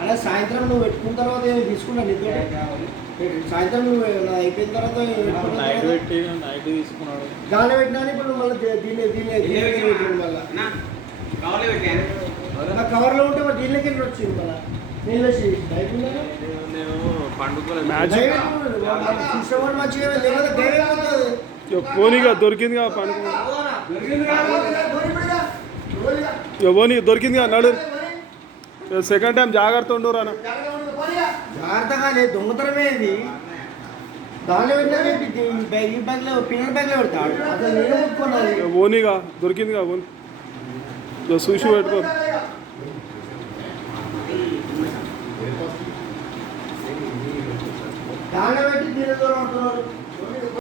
అలా సాయంత్రం నువ్వు పెట్టుకున్న తర్వాత తీసుకున్నా నీతో సాయంత్రం నువ్వు అయిపోయిన తర్వాత నైట్ తీసుకున్నాడు గాలి పెట్టినా ఇప్పుడు మళ్ళీ మళ్ళీ కవర్లో ఉంటే దీనిలోకి వెళ్ళి వచ్చింది మళ్ళీ నేను పండుగ పోనీగా దొరికిందిగా పండుగ పోనీ దొరికిందిగా అన్నాడు సెకండ్ టైం జాగ్రత్త ఉండు రానా జాగ్రత్తగానే దొంగతనమే ఇది దానిలో పెట్టినా ఈ బ్యాగ్లో పిల్లల బ్యాగ్లో పెడతాడు అసలు నేను ఒప్పుకున్నాను పోనీగా దొరికిందిగా పోనీ చూసి పెట్టుకో